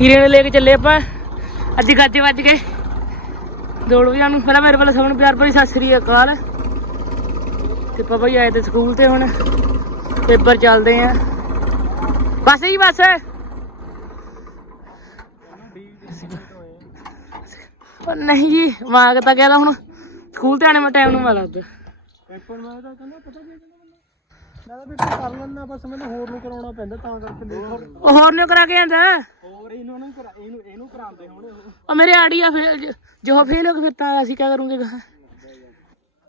ਹੀਰੇ ਨੇ ਲੈ ਕੇ ਚੱਲੇ ਆਪਾਂ। ਅੱਜ ਗੱਜੇ ਵੱਜ ਗਏ। ਦੌੜ ਵੀ ਨੂੰ ਪਹਿਲਾਂ ਮੇਰੇ ਵੱਲ ਸਗਨ ਪਿਆਰ ਭਰੀ ਸਤਿ ਸ੍ਰੀ ਅਕਾਲ। ਤੇ ਪਾਪਾ ਜੀ ਆਏ ਤੇ ਸਕੂਲ ਤੇ ਹੁਣ ਪੇਪਰ ਚੱਲਦੇ ਆ। ਬਸ ਹੀ ਬਸ। ਉਹ ਨਹੀਂ ਜੀ ਮਾਗ ਤਾਂ ਕਹਿੰਦਾ ਹੁਣ। ਸਕੂਲ ਤੇ ਆਣੇ ਮੈਂ ਟਾਈਮ ਨੂੰ ਮੈਂ ਲੱਗਦਾ ਪੇਪਰ ਮੈਂ ਤਾਂ ਕਹਿੰਦਾ ਪਤਾ ਕੀ ਕਹਿੰਦਾ ਮੈਂ ਤਾਂ ਕਰ ਲੈਣਾ ਬਸ ਮੈਨੂੰ ਹੋਰ ਨੂੰ ਕਰਾਉਣਾ ਪੈਂਦਾ ਤਾਂ ਕਰਕੇ ਹੋਰ ਨੇ ਕਰਾ ਕੇ ਆਂਦਾ ਹੋਰ ਇਹਨੂੰ ਨੂੰ ਕਰਾ ਇਹਨੂੰ ਇਹਨੂੰ ਕਰਾਉਂਦੇ ਹੁਣ ਉਹ। ਮੇਰੇ ਆੜੀ ਆ ਫਿਰ ਜੋ ਫੇਲ ਹੋ ਫਿਰ ਤਾਂ ਅਸੀਂ ਕੀ ਕਰੂੰਗੇ? ਗਾ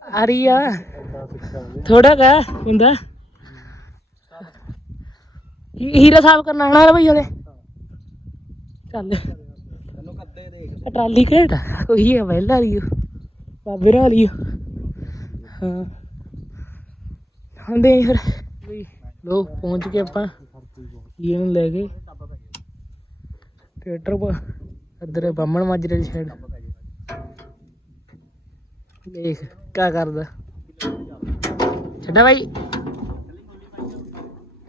ਆ। ਰਹੀ ਆ ਥੋੜਾ ਕਾ ਹੁੰਦਾ ਹੀਰਾ ਸਾਹਿਬ ਕਰਨਾ ਆਣਾ ਬਈ ਹਲੇ ਚੱਲ। ਤੈਨੂੰ ਕੱਦੇ ਦੇਖ ਇਹ ਟਰਾਲੀ ਕਿਹੜਾ ਉਹੀ ਹੈ ਵੈਲ ਵਾਲੀ ਓ ਬਾਬੇ ਨਾਲ। ਹਾਂ। ਹੁੰਦੇ ਫਿਰ। ਲੋ ਪਹੁੰਚ ਕੇ ਆਪਾਂ। ਇਹਨੂੰ ਲੈ ਕੇ ਟਰੈਕਟਰ ਇੱਧਰ ਬਾਮਣ ਮਾਜਰੇ ਦੀ ਸਾਈਡ ਦੇਖ ਕੀ ਕਰਦਾ। ਛੱਡਾ ਬਾਈ।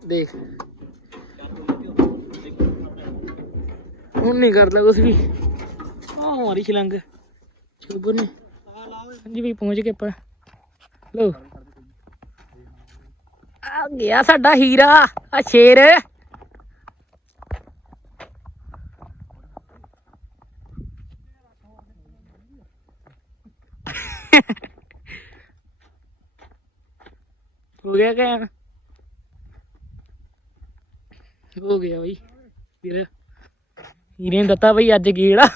ਦੇਖ। ਹੁਣ ਨਹੀਂ ਕਰਦਾ ਕੁਛ ਵੀ। ਆਹ ਮਾਰੀ ਛਲੰਗ। ਚੁੱਬਰ ਨੇ ਹਾਂਜੀ ਵੀ ਪਹੁੰਚ ਗਏ ਆਪਾਂ। ਲੋ ਆ ਗਿਆ ਸਾਡਾ ਹੀਰਾ, ਆ ਸ਼ੇਰ। ਹੋ ਗਿਆ ਕਿਆ ਹੋ ਗਿਆ ਬਈ ਵੀਰ ਹੀਰੇ ਨੇ ਦਿੱਤਾ ਬਈ ਅੱਜ ਗੇੜਾ।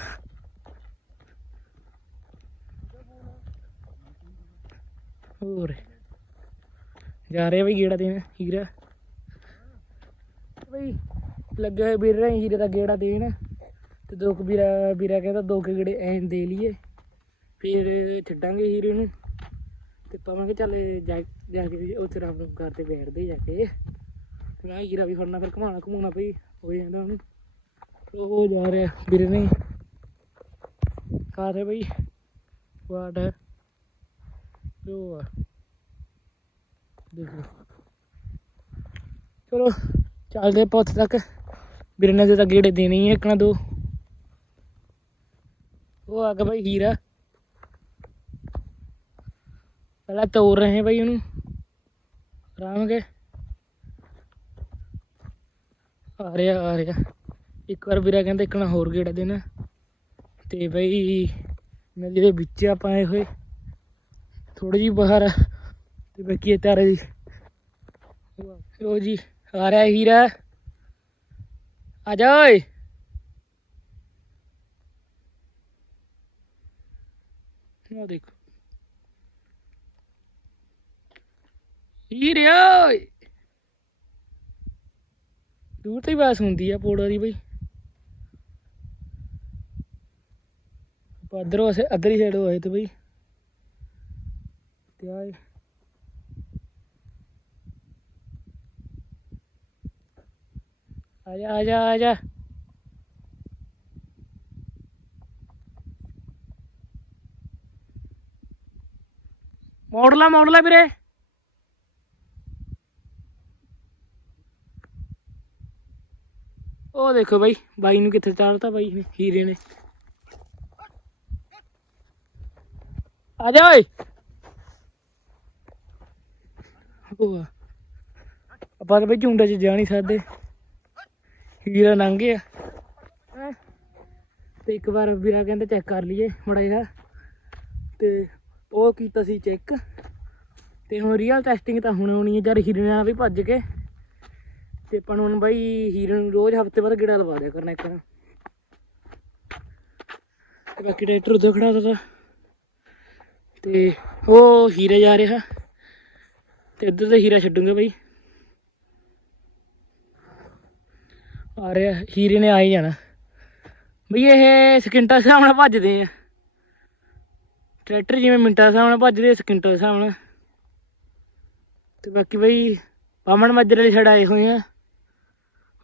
ਹੋਰ। ਜਾ ਰਿਹਾ ਬਈ ਗੇੜਾ ਦੇਣ, ਹੀਰਾ। ਬਈ, ਲੱਗੇ ਵੀਰ ਰੇ ਹੀਰੇ ਦਾ ਗੇੜਾ ਦੇਣ। ਤੇ ਦੋ ਕੁ ਵੀਰਾ ਵੀਰਾ ਕਹਿੰਦਾ ਦੋ ਕੁ ਗੇੜੇ ਐਂ ਦੇ ਲਈਏ। ਫਿਰ ਛੱਡਾਂਗੇ ਹੀਰੇ ਨੂੰ ਤੇ ਪਾਵਾਂਗੇ ਚੱਲ ਜਾ ਜਾ ਕੇ ਉੱਥੇ ਰਾਮ ਨੂੰ ਕਰਦੇ ਬੈਠਦੇ ਜਾ ਕੇ। ਮੈਂ ਹੀਰਾ ਵੀ ਫੜਨਾ, ਫਿਰ ਘਮਾਣਾ ਘਮਾਉਣਾ ਪਈ ਹੋ ਜਾਂਦਾ ਉਹਨੂੰ। ਉਹ ਜਾ ਰਿਹਾ ਵੀਰੇ ਨੇ। ਕਾਰ ਹੈ ਬਈ ਵਾਟ ਹੈ ਜੋ ਆ। ਦੇਖੋ ਚਲੋ, ਚੱਲਦੇ ਆਪਾਂ ਉੱਥੇ ਤੱਕ। ਵੀਰੇ ਨੇ ਤੇ ਤਾਂ ਗੇੜੇ ਦੇਣੇ ਹੀ ਆ, ਇੱਕ ਨਾ ਦੋ। ਉਹ ਆ ਗਿਆ ਬਈ ਹੀਰਾ। ਪਹਿਲਾਂ ਤੋੜ ਰਹੇ ਭਾਈ ਉਹਨੂੰ। ਆਰਾਮ ਕੇ ਆ ਰਿਹਾ ਆ ਰਿਹਾ। ਇੱਕ ਵਾਰ ਵੀਰਾ ਕਹਿੰਦਾ ਇੱਕ ਨਾ ਹੋਰ ਗੇੜਾ ਦੇਣਾ। ਤੇ ਬਈ ਨਦੀ ਦੇ ਵਿੱਚ ਆਪਾਂ ਆਏ ਹੋਏ। ਥੋੜੀ ਜੀ ਬਾਹਰ। ਆ ਤੇ ਬਾਕੀ ਇਹ ਤਾਰੇ ਦੀ? ਲੋ ਜੀ, ਆ ਰਿਹਾ ਹੀਰਾ। ਆ ਜਾ ਓਏ। ਆ ਦੇਖੋ। ਹੀਰੇ, ਓਏ। ਦੂਰ ਤੇ ਹੀ ਬਾਸ ਹੁੰਦੀ ਆ ਪੋੜਾ ਦੀ ਬਈ। ਆਪਾਂ ਅਸੇ ਅੱਧਰੀ ਸਾਈਡ ਹੋਏ ਤੇ ਬਈ। ਤੇ ਆਏ ਆਜਾ ਆਜਾ ਆਜਾ ਮੋੜਲਾ ਮੋੜਲਾ ਵੀਰੇ। ਉਹ ਦੇਖੋ ਬਾਈ ਬਾਈ ਨੂੰ ਕਿੱਥੇ ਚਾੜਤਾ ਬਾਈ ਨੇ, ਹੀਰੇ ਨੇ। ਆ ਜਾ ਓਏ। ਉਹ ਆਪਾਂ ਤਾਂ ਬਈ ਝੁੰਡੇ 'ਚ ਜਾ ਨਹੀਂ ਸਕਦੇ। ਹੀਰਾ ਲੰਘ ਗਿਆ। ਹੈਂ। ਤੇ ਇੱਕ ਵਾਰ ਵੀਰਾ ਕਹਿੰਦਾ ਚੈੱਕ ਕਰ ਲਈਏ, ਮੜਾ ਜਿਹਾ। ਤੇ ਉਹ ਕੀਤਾ ਸੀ ਚੈੱਕ ਤੇ ਹੁਣ ਰੀਅਲ ਟੈਸਟਿੰਗ ਤਾਂ ਹੁਣ ਹੋਣੀ ਹੈ, ਜਦ ਹੀਰੇ ਨਾਲ ਵੀ ਭੱਜ ਕੇ। ਤੇ ਆਪਾਂ ਨੂੰ ਹੁਣ ਬਾਈ ਹੀਰੇ ਨੂੰ ਰੋਜ਼ ਹਫ਼ਤੇ ਬਾਅਦ ਗੇੜਾ ਲਵਾ ਦਿਆ ਕਰਨਾ ਇੱਕ ਨਾ। ਤੇ ਬਾਕੀ ਟਰੈਕਟਰ ਉੱਧਰ ਖੜਾ ਤਾ ਤੇ ਉਹ ਹੀਰੇ ਜਾ ਰਿਹਾ। ਤੇ ਇੱਧਰ ਤੇ ਹੀਰਾ ਛੱਡੂਗੇ ਬਾਈ। ਆ ਰਿਹਾ, ਹੀਰੇ ਨੇ ਆ ਹੀ ਜਾਣਾ। ਬਈ ਇਹ ਸਕਿੰਟਾਂ ਦੇ ਹਿਸਾਬ ਨਾਲ ਭੱਜਦੇ ਆ। ਟਰੈਕਟਰ ਜਿਵੇਂ ਮਿੰਟਾਂ ਦੇ ਹਿਸਾਬ ਨਾਲ ਭੱਜਦੇ, ਸਕਿੰਟਾਂ ਦੇ ਹਿਸਾਬ ਨਾਲ ਤੇ ਬਾਕੀ ਬਈ ਪਾਮਣ ਮਾਜਰੇ ਵਾਲੀ ਸਾਈਡ ਆਏ ਹੋਏ ਆ।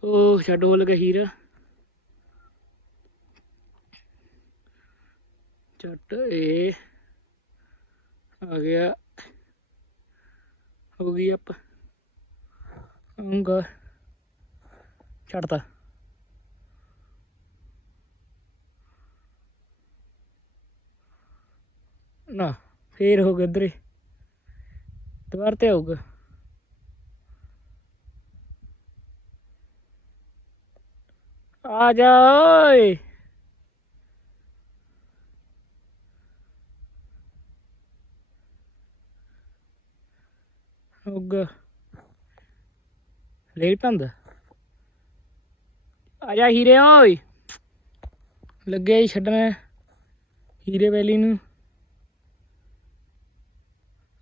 ਉਹ ਛੱਡ ਹੋ ਗਿਆ ਹੀਰਾ। ਚੱਟ ਏ ਆ ਗਿਆ। ਹੋ ਗਈ ਆਪ ਅੰਗਾ ਛੱਡਤਾ। ਨਾ, ਫੇਰ ਹੋ ਗਿਆ ਇਧਰੇ। ਦੁਬਾਰਾ ਤੇ ਆਊਗਾ। ਆ ਜਾ, ਓਏ। ਹੋਗਾ ਲੇਟ ਆਂਦਾ ਆ ਜਾ ਹੀਰੇ, ਓਏ। ਲੱਗਿਆ ਹੀ ਛੱਡਣਾ ਹੀਰੇ ਵੈਲੀ ਨੂੰ।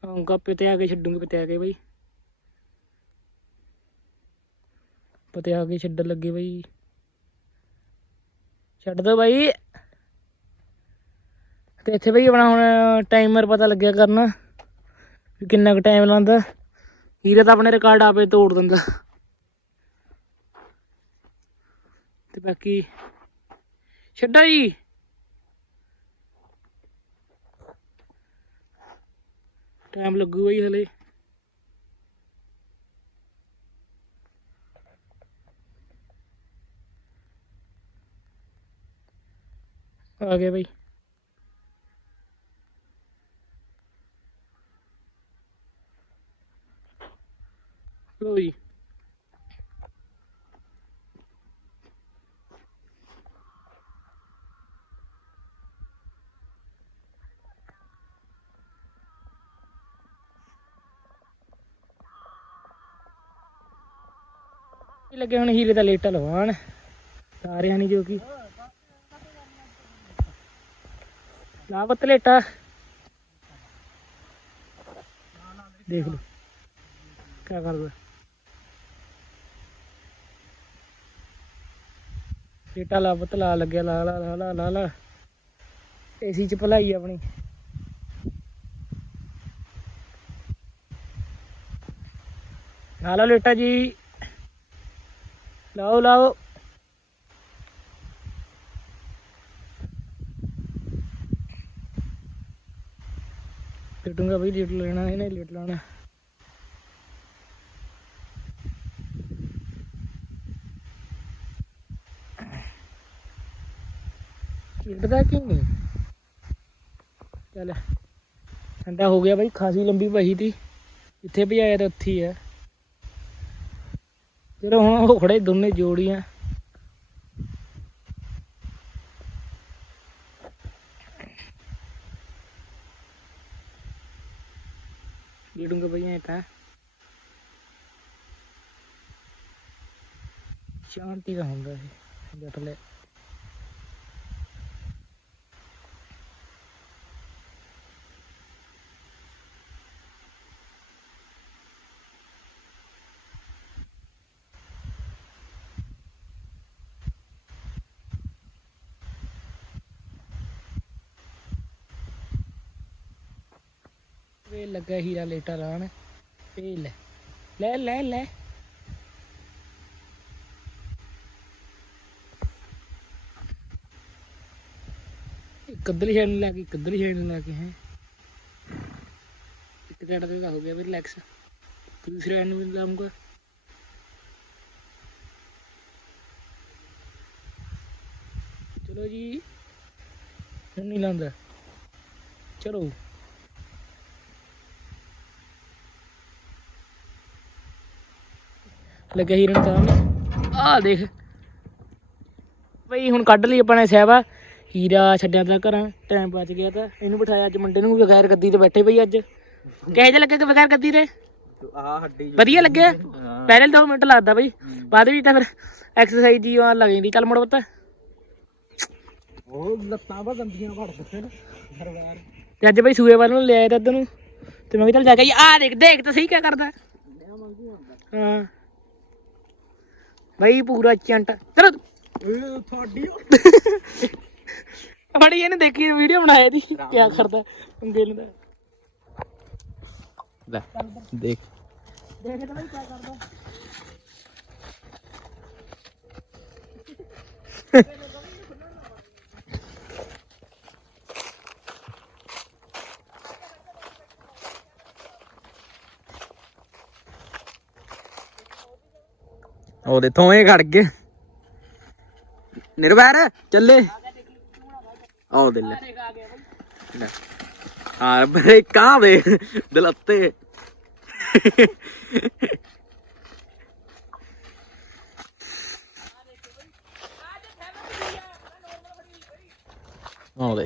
ਆਉਂਗਾ ਪਤੇ ਆ ਕੇ ਛੱਡੂਗੇ ਪਤੇ ਆ ਕੇ ਬਈ। ਪਤੇ ਆ ਕੇ ਛੱਡਣ ਲੱਗੇ ਬਈ। ਛੱਡ ਦੋ ਬਾਈ। ਤੇ ਇੱਥੇ ਬਈ ਆਪਣਾ ਹੁਣ ਟਾਈਮਰ ਪਤਾ ਲੱਗਿਆ ਕਰਨਾ ਵੀ ਕਿੰਨਾ ਕੁ ਟਾਈਮ ਲਾਉਂਦਾ। ਹੀਰਾ ਤਾਂ ਆਪਣੇ ਰਿਕਾਰਡ ਆਪੇ ਤੋੜ ਦਿੰਦਾ। ਤੇ ਬਾਕੀ ਛੱਡੋ ਜੀ। ਟਾਈਮ ਲੱਗੂਗਾ ਹੀ ਹਲੇ। ਆ ਗਿਆ ਬਈ। ਲੋ ਜੀ। ਲੱਗੇ ਹੁਣ ਹੀਰੇ ਦਾ ਲੇਟਾ ਲਵਾਣ ਸਾਰਿਆਂ ਨਹੀਂ ਜੋ ਕਿ। ਲਾ ਬੱਤ ਦੇਖ ਲਓ। ਕੀ ਕਰਦਾ। ਲੇਟਾ ਲਾ ਬੱਤ ਲਾ ਲੱਗਿਆ, ਲਾ ਲਾ ਲਾ ਲਾ ਲਾ ਲਾ। ਏਸੀ ਚ ਭਲਾਈ ਆਪਣੀ। ਲਾ ਲਓ ਲੇਟਾ ਜੀ। ਲਾਓ ਲਾਓ। ਲੇਟੂੰਗਾ ਬਈ ਲੇਟ ਲੈਣਾ ਇਹਨੇ ਲੇਟ ਲਾਣਾ ਲੇਟਦਾ ਕਿਉਂ ਨਹੀਂ? ਚੱਲ, ਠੰਡਾ ਹੋ ਗਿਆ ਬਈ, ਖਾਸੀ ਲੰਬੀ ਵਹੀ ਤੀ। ਜਿੱਥੇ ਭਜਾਇਆ ਤੇ ਉੱਥੇ ਹੈ ਆ। ਚਲੋ ਹੁਣ ਉਹ ਖੜੇ, ਦੋਨੇ ਜੋੜੀਆਂ। ਲੀਡੂੰਗਾ ਭਈਆ ਇਹ ਤਾਂ ਸ਼ਾਂਤੀ ਦਾ ਹੁੰਦਾ ਇਹ ਲੱਗਾ ਹੀਰਾ ਲੇਟਾ ਲਾਣ ਇਹ ਲੈ ਲੈ ਲੈ ਲੈ। ਕਦਲੀ ਸ਼ੇਡ ਲੈ ਕੇ, ਕਦਲੀ ਸ਼ੇਡ ਲੈ ਕੇ ਹੈ। ਇੱਕ ਸਾਈਡ ਤੇ ਤਾਂ ਹੋ ਗਿਆ ਵੀ ਰਿਲੈਕਸ ਦੂਸਰੇ ਐਂਡ ਵੀ ਲਾਉਂਗਾ ਚਲੋ ਜੀ ਨਹੀਂ ਲਾਉਂਦਾ। ਚਲੋ। ਲੱਗਾ ਹੀਰਨ ਤਾਂ ਆ ਦੇਖ। ਬਈ ਹੁਣ ਕੱਢ ਲਈ ਆਪਾਂ ਨੇ ਸਹਿਬਾ। ਹੀਰਾ ਛੱਡਿਆ ਤਾਂ ਘਰਾਂ ਟਾਈਮ ਬਚ ਗਿਆ ਤਾਂ। ਇਹਨੂੰ ਬਿਠਾਇਆ ਅੱਜ ਮੁੰਡੇ ਨੂੰ ਬਗੈਰ ਗੱਦੀ ਤੇ ਬੈਠੇ ਬਈ ਅੱਜ। ਕਿਹੋ ਜਿਹਾ ਲੱਗਿਆ ਕਿ ਬਗੈਰ ਗੱਦੀ ਤੇ? ਆ ਹੱਡੀ ਵਧੀਆ ਲੱਗਿਆ? ਪਹਿਲੇ 2 ਮਿੰਟ ਲੱਗਦਾ ਬਈ। ਬਾਅਦ ਵਿੱਚ ਤਾਂ ਫਿਰ ਐਕਸਰਸਾਈਜ਼ ਜੀ ਆ ਲੱਗ ਜਾਂਦੀ। ਚੱਲ ਮੁੜ ਪੁੱਤ। ਉਹ ਲੱਤਾਂ ਬਾ ਗੰਦੀਆਂ ਦਿੱਤੇ ਨਾ ਤੇ ਅੱਜ ਬਈ ਸੂਏ ਵੱਲ ਨੂੰ ਲਿਆਇਆ ਤਾਂ ਇੱਧਰ ਨੂੰ। ਤੇ ਮੈਂ ਵੀ ਚੱਲ ਜਾ ਕੇ ਆ ਦੇਖ ਦੇਖ ਤਾਂ ਸਹੀ ਕਿਆ ਕਰਦਾ। ਹਾਂ। ਬਈ ਪੂਰਾ ਚੰਟ। ਚਲੋ। ਏ ਤੁਹਾਡੀ ਬੜੀ ਇਹਨੇ ਦੇਖੀ ਵੀਡੀਓ ਬਣਾਇਆ ਦੀ। ਕਿਆ ਕਰਦਾ ਪੰਗੇ ਲੈਂਦਾ। ਲੈ ਦੇਖ। ਦੇਖ ਤਾਂ ਬਈ ਕਿਆ ਕਰਦਾ। ਉਹਦੇ ਥੋਏ ਖੜ ਗਏ। ਨਿਰਵੈਰ, ਚੱਲੇ। ਆਉ ਦੇ ਆ ਗਿਆ ਬਈ ਲੈ ਬਰੇ ਕਾਂ ਦੇ। ਦਲੱਤੇ ਆਉਂਦੇ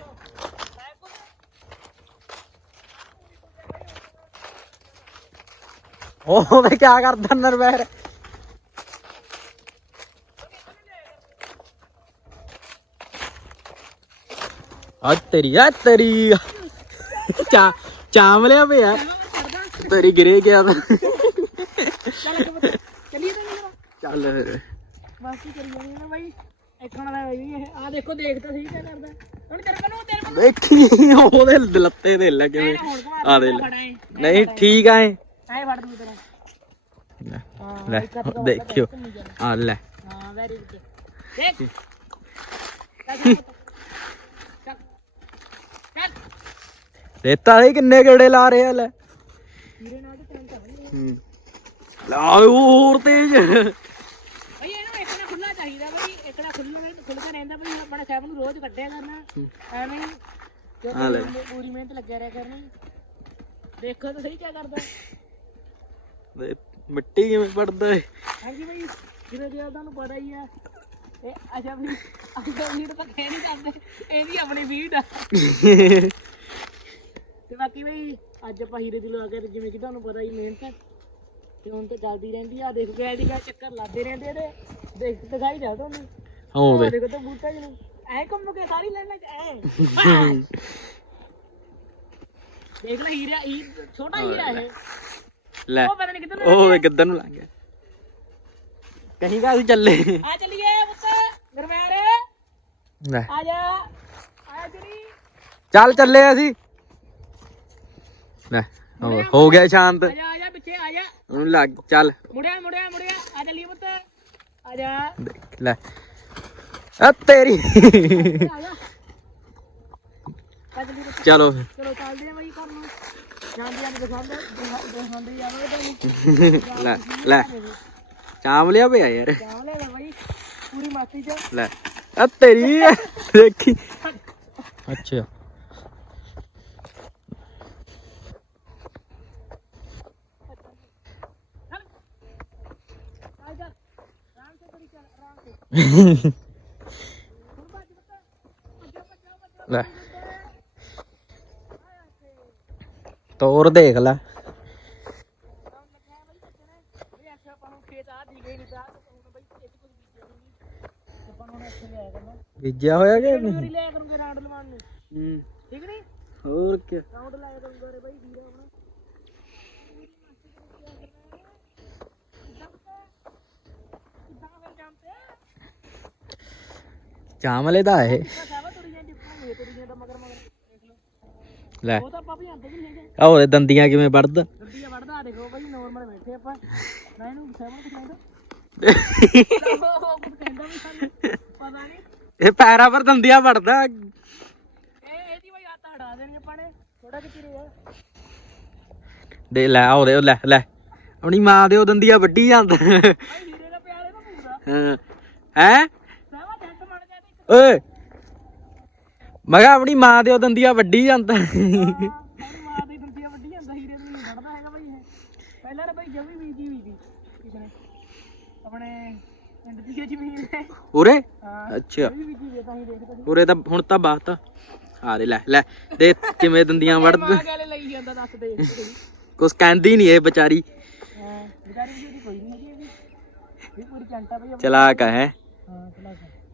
ਉਹ ਵੇ ਕੀ ਕਰਦਾ ਨਰਵੈਰ? ਆ ਤੇਰੀ ਆ ਤੇਰੀ। ਚਾ ਚਾਮਲਿਆ ਪਿਆ ਤੇਰੀ ਗਿਰੇ ਗਿਆ ਤਾਂ ਚੱਲੀਏ ਤਾਂ ਮੇਰਾ ਚੱਲ ਫਿਰ। ਬਾਕੀ ਕਰੀ ਜਾਂਦੀ ਨਾ ਬਾਈ। ਇੱਥੋਂ ਦਾ ਬਾਈ ਆ ਦੇਖੋ ਦੇਖ ਤਾਂ ਸਹੀ ਕਿਆ ਕਰਦਾ। ਹੁਣ ਤੇਰੇ ਕੋਲ ਤੇਰੇ ਕੋਲ ਦੇਖੀ ਉਹਦੇ ਲੱਤੇ ਦੇ ਲੱਗੇ ਆ ਦੇ ਨਹੀਂ ਠੀਕ ਆ ਇਹ। ਐ ਫੜ ਦੂ ਤੇਰਾ। ਲੈ, ਦੇਖਿਓ। ਆ ਲੈ। ਹਾਂ ਵੈਰੀ ਗੁੱਡ ਦੇਖ ਚੱਲ ਚੱਲ ਪੁੱਤ। ਚੱਲ ਚੱਲ ਰੇਤਾ ਦੇ ਕਿੰਨੇ ਗੇੜੇ ਲਾ ਰਹੇ ਆ ਲੈ। ਹੂੰ। ਲਾ ਹੋਰ ਤੇਜ। ਬਈ ਇਹਨੂੰ ਇੱਕ ਨਾ ਖੁੱਲਾ ਚਾਹੀਦਾ ਬਈ ਇੱਕ ਨਾ ਖੁੱਲਾ ਖੁੱਲ ਕੇ ਰਹਿੰਦਾ ਬਈ ਆਪਣੇ ਸਾਹਿਬ ਨੂੰ ਰੋਜ਼ ਕੱਢਿਆ ਕਰਨਾ। ਐਵੇਂ ਹੀ ਜੋ ਹਾਂ ਲੈ। ਪੂਰੀ ਮਿਹਨਤ ਲੱਗਿਆ ਰਿਹਾ ਕਰਨੀ। ਦੇਖੋ ਤਾਂ ਸਹੀ ਕੀ ਕਰਦਾ। ਵੇ, ਮਿੱਟੀ ਕਿਵੇਂ ਪੜਦਾ ਏ? ਹਾਂਜੀ ਬਈ ਜਿਵੇਂ ਕਿ ਤੁਹਾਨੂੰ ਪਤਾ ਹੀ ਆ ਇਹ ਅੱਛਾ ਵੀ ਅੱਛਾ ਵੀਡ ਤਾਂ ਕਹਿ ਨਹੀਂ ਸਕਦੇ ਇਹਦੀ ਆਪਣੀ ਵੀਡ ਆ। ਤੇ ਬਾਕੀ ਬਈ ਅੱਜ ਆਪਾਂ ਹੀਰੇ ਦੀ ਲਵਾ ਕੇ ਤੇ ਜਿਵੇਂ ਕਿ ਤੁਹਾਨੂੰ ਪਤਾ ਹੀ ਮਿਹਨਤ ਤੇ ਹੁਣ ਤੇ ਚੱਲਦੀ ਰਹਿੰਦੀ ਆ। ਦੇਖ ਕੇ ਆਈਡੀ ਕਾ ਚੱਕਰ ਲਾਦੇ ਰਹਿੰਦੇ ਇਹਦੇ ਦੇਖ ਦਿਖਾਈ ਜਾ ਤੁਹਾਨੂੰ। ਉਹ ਦੇਖੋ। ਤਾਂ ਬੂਟਾ ਜੀ ਨੂੰ ਐ ਘੁੰਮ ਕੇ ਸਾਰੀ ਲੈਣਾ ਐ। ਦੇਖ ਲੈ ਹੀਰਾ ਹੀ ਛੋਟਾ ਹੀਰਾ ਇਹ। ਲੈ। ਉਹ ਪਤਾ ਨਹੀਂ ਕਿੱਧਰ ਉਹ ਵੇ ਕਿੱਧਰ ਨੂੰ ਲੰਘ ਗਿਆ। ਕਹੀਂ ਕਾ ਅਸੀਂ ਚੱਲੇ। ਆ ਚੱਲੀਏ ਪੁੱਤ ਗਰਮੈਰ ਲੈ। ਆ ਜਾ। ਆ ਜਰੀ ਚੱਲ ਚੱਲੇ ਅਸੀਂ। ਲੈ ਹੋ- ਹੋ ਗਿਆ ਸ਼ਾਂਤ। ਆ ਜਾ ਆ ਜਾ ਪਿੱਛੇ ਆ ਜਾ। ਉਹਨੂੰ ਲੱਗ ਚੱਲ। ਮੁੜਿਆ ਮੁੜਿਆ ਮੁੜਿਆ। ਆ ਚੱਲੀਏ ਪੁੱਤ ਆ ਜਾ। ਆ ਦੇਖ ਲੈ। ਆ ਤੇਰੀ। ਆ ਪੁੱਤ ਚਲੋ ਫਿਰ। ਚਲੋ ਚੱਲਦੇ ਆ ਬਈ ਘਰ ਨੂੰ। ਜਾਂਦੇ ਜਾਂਦੇ ਦਿਖਾਉਂਦੇ ਦਿਖਾਉਂਦੇ ਜਾਵਾਂਗੇ ਤੁਹਾਨੂੰ ਲੈ ਲੈ। ਚਾਮ ਲਿਆ ਪਿਆ ਯਾਰ। ਚਾਹ ਲੈ ਲੈ ਬਈ। ਪੂਰੀ ਮਾਤੀ ਚ। ਲੈ। ਆ ਤੇਰੀ। ਦੇਖੀ। ਅੱਛਾ ਆ ਜਾ ਆਰਾਮ ਸੇ ਕਰੀ ਚੱਲ ਆਰਾਮ ਸੇ ਹੁਣ ਬਾਜ ਬੱਤਾ ਅੱਗੇ ਬੱਜਾ ਬੱਜਾ ਲੈ। ਤੋਰ ਦੇਖ ਲੈ। ਬੀਜਿਆ ਹੋਇਆ ਕਿ ਇੱਕ ਵਾਰੀ ਲਿਆਇਆ ਕਰੂੰਗੇ ਰਾਉਂਡ ਲਵਾਉਣ ਨੂੰ। ਹੂੰ। ਠੀਕ ਨਹੀਂ? ਹੋਰ ਕੀ? ਰਾਉਂਡ ਲਾਇਆ ਕਰੂੰਗਾ ਰੇ ਬਈ ਵੀਰਾ ਹੁਣ ਕਿੱਦਾਂ ਫਿਰ ਜਾਂਦੇ ਚਾਮਲੇ ਦਾ ਲਓ। ਲੈ। ਉਹ ਤਾਂ ਆਂਦੇ ਵੀ ਨਹੀਂ ਹੈਗੇ। ਦੰਦੀਆਂ ਕਿਵੇਂ ਵੜਦਾ ਗੱਡੀਆਂ ਵੜਦਾ ਦੇਖੋ ਬਈ ਨੋਰਮਲ ਬੈਠੇ ਆਪਾਂ। ਨਾ ਇਹਨੂੰ ਸੈਵਨ ਕਹਿੰਦਾ। ਉਹ ਕੁਝ ਕਹਿੰਦਾ ਵੀ ਸਾਨੂੰ ਪਤਾ ਨਹੀਂ। ਇਹ ਪੈਰਾਂ ਪਰ ਦੰਦੀਆਂ ਵੜਦਾ ਇਹ ਇਹਦੀ ਬਈ ਆਤਾ ਹਟਾ ਦੇਣੀ ਆਪਾਂ ਨੇ। ਥੋੜਾ ਕਿ ਚਿਰ ਆ। ਦੇ ਲੈ ਉਹਦੇ ਉਹ ਲੈ ਲੈ। ਆਪਣੀ ਮਾਂ ਦੇ ਉਹ ਦੰਦੀਆਂ ਵੱਢੀ ਜਾਂਦਾ। ਭਾਈ ਹਾਂ। ਹੈ ਸੈਵਾ ਜੱਟ ਮੜ ਗਿਆ ਤੇ ਓਏ। ਮੈਂ ਕਿਹਾ ਆਪਣੀ ਮਾਂ ਦੇ ਉਹ ਦੰਦੀਆਂ ਵੱਢੀ ਜਾਂਦਾ। ਮਾਂ ਦੀ ਦੁੰਦੀਆਂ ਵੱਡੀ ਜਾਂਦਾ ਹੀਰੇ ਨੂੰ ਨਹੀਂ ਵੜਦਾ ਹੈਗਾ ਬਈ ਇਹ। ਪਹਿਲਾਂ ਤਾਂ ਬਈ ਜਮੀ ਬੀਜੀ ਹੋਈ ਸੀ ਕਿਸਨੇ ਆਪਣੇ ਪਿੰਡ ਦੀ ਜ਼ਮੀਨ ਹੈ। ਉਰੇ? ਅੱਛਾ। ਉਰੇ ਤਾਂ ਹੁਣ ਤਾਂ ਬਾਤ ਆ। ਦੇ ਲੈ ਲੈ। ਦੇ ਕਿਵੇਂ ਦੰਦੀਆਂ ਵੜਦ ਮਾਂ ਗੱਲ ਲਈ ਜਾਂਦਾ ਦੱਸ ਦੇ। ਕੁਛ ਕਹਿੰਦੀ ਨਹੀਂ ਇਹ ਵਿਚਾਰੀ। ਵਿਚਾਰੀ ਵੀ ਕੋਈ ਨਹੀਂ ਹੈਗੀ। ਇਹਦੀ ਇਹ ਪੂਰੀ ਚੰਟਾ ਬਈ ਆਪਣੀ। ਚਲਾਕ ਹੈ ਹਾਂ ਚਲਾ ਕੇ ਹਾਂ। ਚਾਕੂ ਮਾਸੀ ਚਾਕੂ ਮਾਸੀ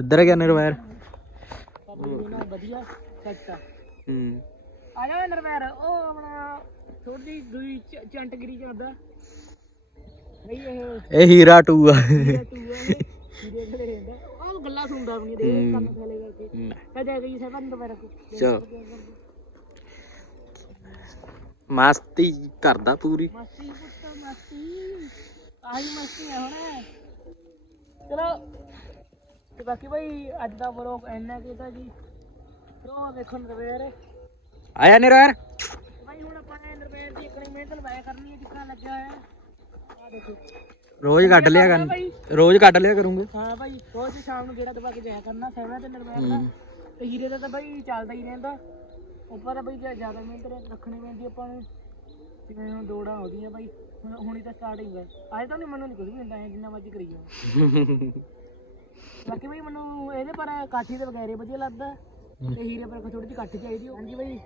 ਇੱਧਰ ਗਿਆ ਨਿਰਵੈਰ। ਇਹ ਨਾ ਵਧੀਆ ਸੈੱਟ ਆ ਹੂੰ। ਆ ਜਾ ਨਰਵੈਰ ਉਹ ਆਪਣਾ ਥੋੜੀ ਦੂਈ ਚ- ਚੰਟਗਿਰੀ ਜਾਂਦਾ ਨਹੀਂ ਇਹ ਇਹ ਹੀਰਾ ਟੂ ਆ। ਹੀਰਾ ਟੂ ਆ ਇਹ ਹੀਰੇ ਖੜੇ ਰਹਿੰਦਾ। ਉਹ ਗੱਲਾਂ ਸੁਣਦਾ ਆਪਣੀ ਦੇ ਕੰਨ ਥਲੇ ਕਰਕੇ। ਕਹ ਜਾ ਗਈ ਸਭਨ ਨਰਵੈਰ। ਕੋ ਚਲੋ। ਮਸਤੀ ਕਰਦਾ ਪੂਰੀ। ਮਸਤੀ ਪੁੱਤ ਮਸਤੀ। ਆਹੀ ਮਸਤੀ ਹੈ ਹੁਣ। ਚਲੋ। ਤੇ ਬਾਕੀ ਭਾਈ ਅੱਜ ਦਾ ਵਲੋਗ ਇੰਨਾ ਕੀਤਾ ਜੀ। ਰੋ ਵੇਖੋ ਨਰਵੈਰ। ਆਇਆ ਨਿਰਵੈਰ? ਭਾਈ ਹੁਣ ਆਪਾਂ ਨੇ ਨਰਵੈਰ ਦੀ ਇਕਣੀ ਮਿਹਨਤ ਲਵਾਇਆ ਕਰਨੀ ਹੈ ਜਿੱਕਾ ਲੱਗਿਆ ਹੋਇਆ। ਆ ਦੇਖੋ। ਰੋਜ਼ ਕੱਢ ਲਿਆ ਕਰ ਭਾਈ ਰੋਜ਼ ਕੱਢ ਲਿਆ ਕਰੂੰਗੇ। ਹਾਂ ਭਾਈ ਰੋਜ਼ ਸ਼ਾਮ ਨੂੰ ਗੇੜਾ ਦਬਾ ਕੇ ਜਾਇਆ ਕਰਨਾ ਸੈਵਨ ਤੇ ਨਰਵੈਰ ਦਾ। ਤੇ ਹੀਰੇ ਦਾ ਤਾਂ ਬਾਈ ਚੱਲਦਾ ਹੀ ਰਹਿੰਦਾ। ਉੱਪਰ ਤਾਂ ਬਾਈ ਜੇ ਜ਼ਿਆਦਾ ਮਿਹਨਤ ਰ- ਰੱਖਣੀ ਪੈਂਦੀ ਆਪਾਂ ਨੂੰ। ਜਿਵੇਂ ਹੁਣ ਦੌੜਾਂ ਆਉਂਦੀਆਂ ਬਾਈ? ਹੁਣ ਹੁਣੀ ਤਾਂ ਸਟਾਰਟਿੰਗ ਹੈ ਅੱਜ ਤਾਂ ਨਹੀਂ ਮੈਨੂੰ ਨਹੀਂ ਕੁਝ ਵੀ ਹੁੰਦਾ ਐਂ ਜਿੰਨਾ ਮਰਜ਼ੀ ਕਰੀ ਜਾਓ ਬਾਕੀ ਬਾਈ ਮੈਨੂੰ ਇਹਦੇ ਪਰ ਕਾਠੀ ਦੇ ਵਗੈਰੇ ਵਧੀਆ ਲੱਗਦਾ। ਤੇ ਹੀਰੇ ਪਰ ਥੋੜੀ ਜਿਹੀ ਕਾਠੀ ਚਾਹੀਦੀ ਹਾਂਜੀ ਬਾਈ।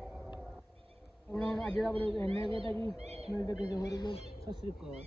ਹੁਣ ਅੱਜ ਦਾ ਬਲੌਗ ਇੰਨੇ ਕੁ ਤਾਂ ਜੀ ਮਿਲਦੇ ਕਿਸੇ ਹੋਰ ਵਲੌਗ ਸਤਿ ਸ੍ਰੀ ਅਕਾਲ।